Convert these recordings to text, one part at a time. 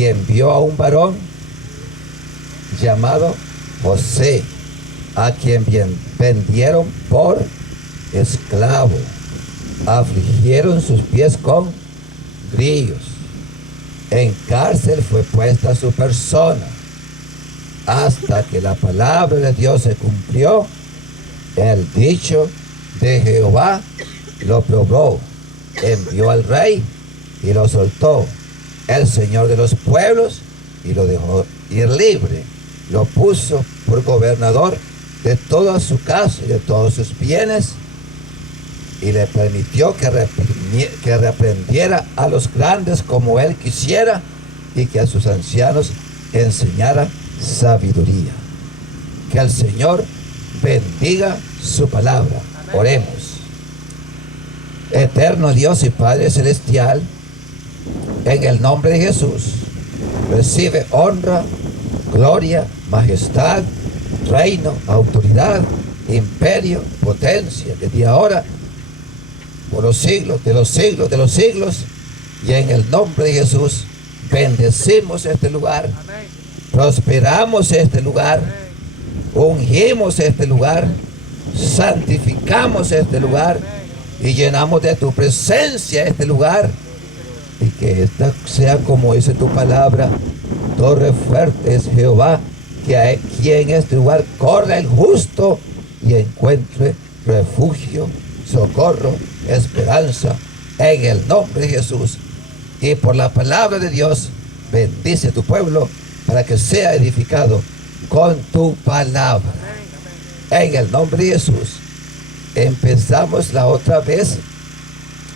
y envió a un varón llamado José, a quien vendieron por esclavo. Afligieron sus pies con grillos. En cárcel fue puesta su persona, hasta que la palabra de Dios se cumplió. El dicho de Jehová lo probó, envió al rey y lo soltó. El Señor de los pueblos y lo dejó ir libre. Lo puso por gobernador de toda su casa y de todos sus bienes, y le permitió que reprendiera a los grandes como él quisiera, y que a sus ancianos enseñara sabiduría. Que el Señor bendiga su palabra. Oremos. Eterno Dios y Padre Celestial, en el nombre de Jesús, recibe honra, gloria, majestad, reino, autoridad, imperio, potencia, desde ahora, por los siglos de los siglos de los siglos. Y en el nombre de Jesús, bendecimos este lugar, prosperamos este lugar, ungimos este lugar, santificamos este lugar y llenamos de tu presencia este lugar. Y que esta sea, como dice tu palabra, torre fuerte es Jehová, que aquí en este lugar corra el justo y encuentre refugio, socorro, esperanza, en el nombre de Jesús. Y por la palabra de Dios, bendice a tu pueblo para que sea edificado con tu palabra. En el nombre de Jesús. Empezamos la otra vez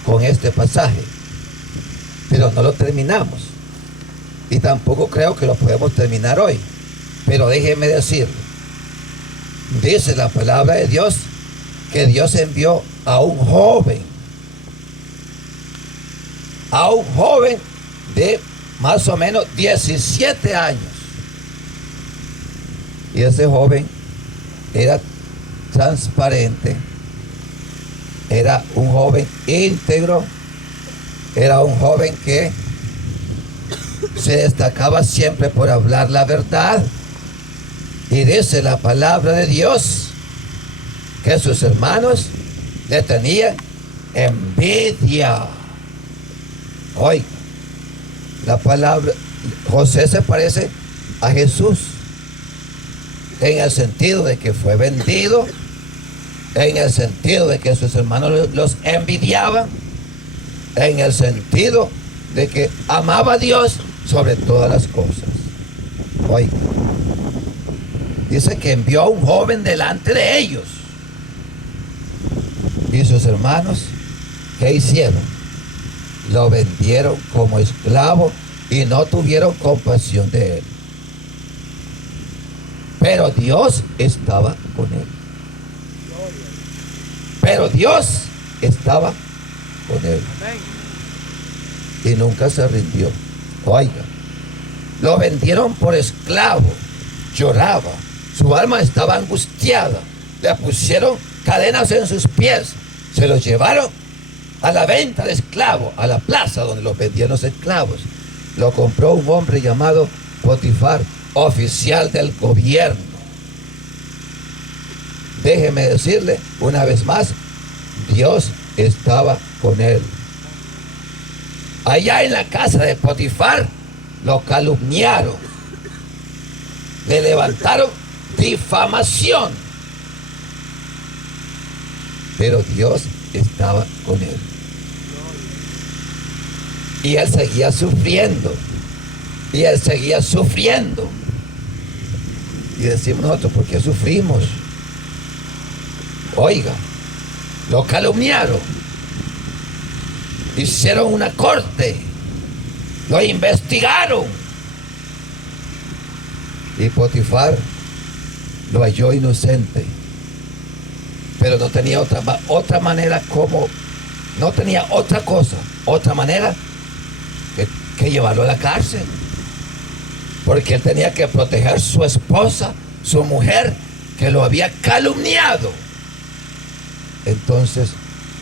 con este pasaje, pero no lo terminamos, y tampoco creo que lo podemos terminar hoy. Pero déjeme decirle, dice la palabra de Dios que Dios envió a un joven de más o menos 17 años. Y ese joven era transparente, era un joven íntegro, era un joven que se destacaba siempre por hablar la verdad. Y dice la palabra de Dios que sus hermanos le tenían envidia. Oiga, la palabra, José se parece a Jesús en el sentido de que fue vendido, en el sentido de que sus hermanos los envidiaban, en el sentido de que amaba a Dios sobre todas las cosas. Oiga, dice que envió a un joven delante de ellos. Y sus hermanos, ¿qué hicieron? Lo vendieron como esclavo y no tuvieron compasión de él. Pero Dios estaba con él. Pero Dios estaba con él. Y nunca se rindió. Oiga, lo vendieron por esclavo. Lloraba. Su alma estaba angustiada. Le pusieron cadenas en sus pies. Se los llevaron a la venta de esclavos, a la plaza donde los vendían los esclavos. Lo compró un hombre llamado Potifar, oficial del gobierno. Déjeme decirle una vez más, Dios estaba con él. Allá en la casa de Potifar lo calumniaron, le levantaron difamación, pero Dios estaba con él. Y él seguía sufriendo, y él seguía sufriendo. Y decimos nosotros, ¿por qué sufrimos? Oiga, lo calumniaron, hicieron una corte, lo investigaron, y Potifar lo halló inocente, pero no tenía otra manera, como no tenía otra cosa, otra manera que llevarlo a la cárcel, porque él tenía que proteger su esposa, su mujer, que lo había calumniado. Entonces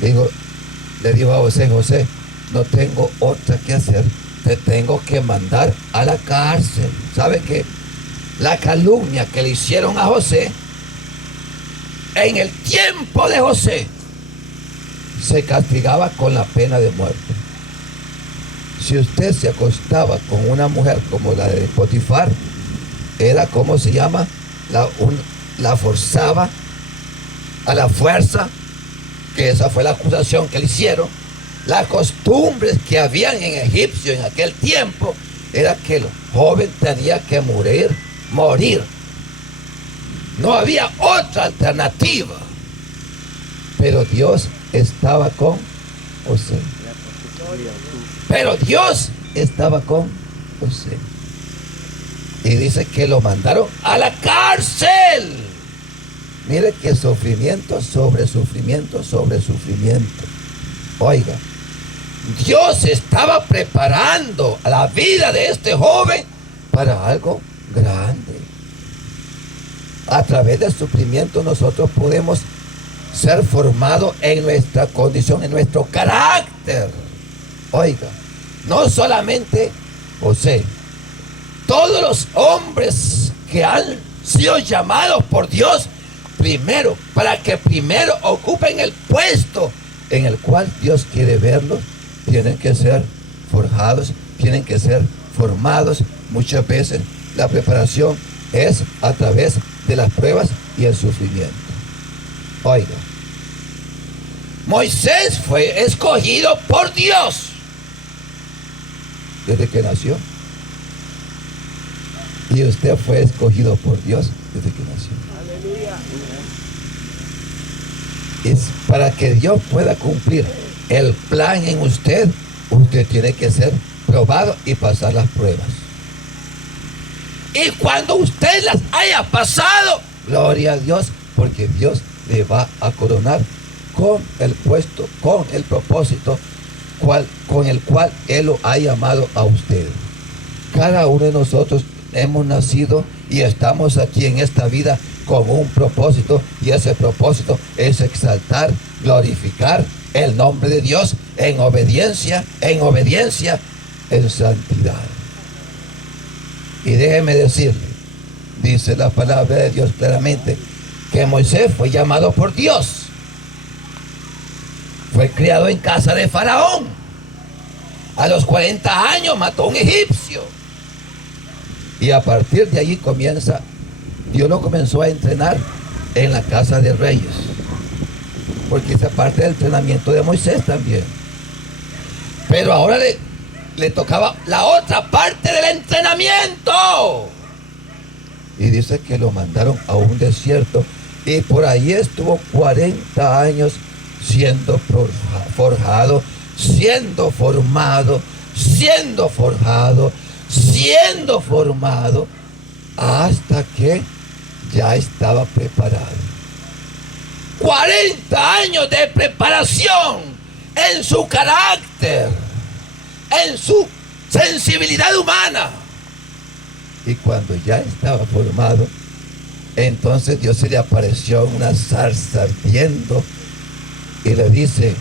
le dijo a José, José, no tengo otra que hacer te tengo que mandar a la cárcel. ¿Sabe qué? La calumnia que le hicieron a José, en el tiempo de José, se castigaba con la pena de muerte. Si usted se acostaba con una mujer como la de Potifar, era, ¿cómo se llama? La forzaba a la fuerza, que esa fue la acusación que le hicieron. Las costumbres que habían en Egipcio en aquel tiempo era que el joven tenía que morir. No había otra alternativa. Pero Dios estaba con José. Pero Dios estaba con José. Y dice que lo mandaron a la cárcel. Mire que sufrimiento sobre sufrimiento sobre sufrimiento. Oiga, Dios estaba preparando a la vida de este joven para algo grande. A través del sufrimiento nosotros podemos ser formados en nuestra condición, en nuestro carácter. Oiga, no solamente José, todos los hombres que han sido llamados por Dios primero, para que primero ocupen el puesto en el cual Dios quiere verlos, tienen que ser forjados, tienen que ser formados. Muchas veces la preparación es a través de las pruebas y el sufrimiento. Oiga, Moisés fue escogido por Dios desde que nació. Y usted fue escogido por Dios desde que nació. Aleluya. Es para que Dios pueda cumplir el plan en usted, usted tiene que ser probado y pasar las pruebas. Y cuando usted las haya pasado, gloria a Dios, porque Dios le va a coronar con el puesto, con el propósito con el cual Él lo ha llamado a usted. Cada uno de nosotros hemos nacido y estamos aquí en esta vida con un propósito, y ese propósito es exaltar, glorificar el nombre de Dios en obediencia, en santidad. Y déjeme decirle, dice la palabra de Dios claramente, que Moisés fue llamado por Dios. Fue criado en casa de Faraón. A los 40 años mató a un egipcio. Y a partir de allí Dios lo comenzó a entrenar en la casa de reyes. Porque esa parte del entrenamiento de Moisés también. Pero ahora le tocaba la otra parte del entrenamiento. Y dice que lo mandaron a un desierto. Y por ahí estuvo 40 años siendo forjado, siendo formado, siendo forjado, siendo formado, hasta que ya estaba preparado. 40 años de preparación en su carácter, en su sensibilidad humana. Y cuando ya estaba formado, entonces Dios se le apareció en una zarza ardiendo y le dice,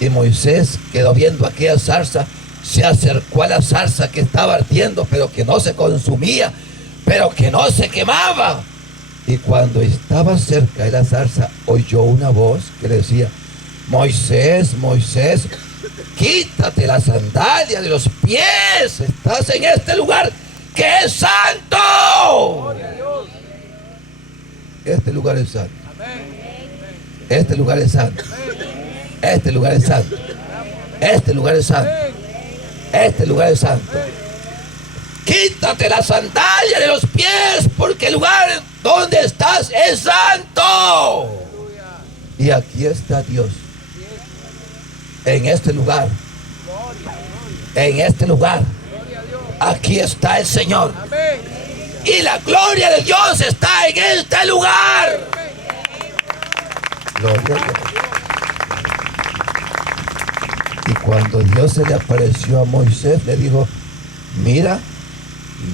y Moisés quedó viendo aquella zarza, se acercó a la zarza que estaba ardiendo, pero que no se consumía, pero que no se quemaba. Y cuando estaba cerca de la zarza, oyó una voz que le decía, Moisés, Moisés, quítate la sandalia de los pies, estás en este lugar que es santo. Este lugar es santo. Este lugar es santo. Este lugar es santo. Este lugar es santo. Este lugar es santo. Quítate la sandalia de los pies, porque el lugar donde estás es santo. Y aquí está Dios. En este lugar. En este lugar. Aquí está el Señor. Y la gloria de Dios está en este lugar. Gloria a Dios. Y cuando Dios se le apareció a Moisés, le dijo, mira,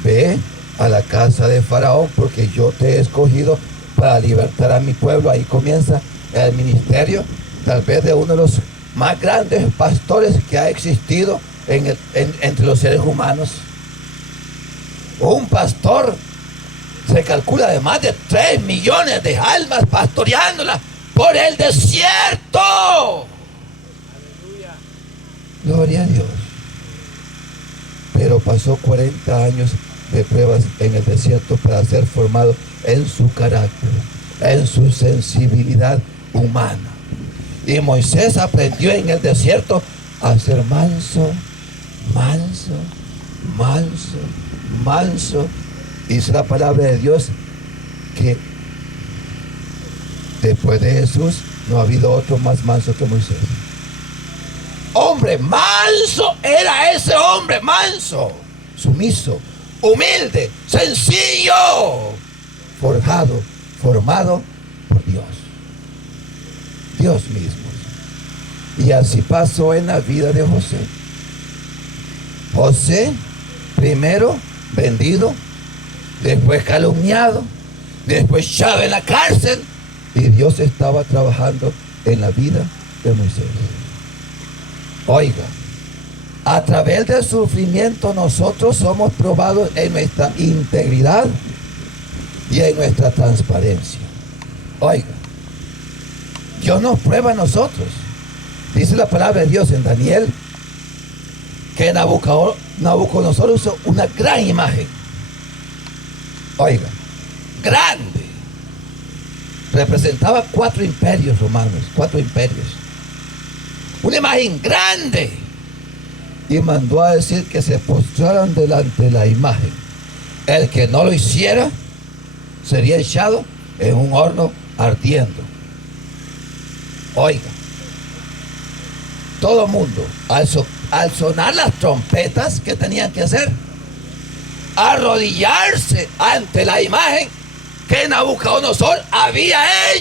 ve a la casa de Faraón, porque yo te he escogido para libertar a mi pueblo. Ahí comienza el ministerio, tal vez de uno de los más grandes pastores que ha existido entre los seres humanos. Un pastor se calcula de más de 3 millones de almas pastoreándolas por el desierto. Gloria a Dios. Pero pasó 40 años de pruebas en el desierto para ser formado en su carácter, en su sensibilidad humana. Y Moisés aprendió en el desierto a ser manso, manso, manso, manso. Dice la palabra de Dios que después de Jesús no ha habido otro más manso que Moisés. Hombre manso era ese hombre, manso, sumiso, humilde, sencillo, forjado, formado por Dios. Dios mismo. Y así pasó en la vida de José. José, primero vendido, después calumniado, después echado en la cárcel, y Dios estaba trabajando en la vida de Moisés. Oiga, a través del sufrimiento nosotros somos probados en nuestra integridad y en nuestra transparencia. Oiga, Dios nos prueba a nosotros. Dice la palabra de Dios en Daniel que Nabucodonosor usó una gran imagen. Oiga, grande. Representaba 4 imperios romanos, 4 imperios. Una imagen grande. Y mandó a decir que se postraran delante de la imagen. El que no lo hiciera sería echado en un horno ardiendo. Oiga, todo el mundo, al sonar las trompetas, ¿qué tenían que hacer? Arrodillarse ante la imagen que Nabucodonosor había hecho.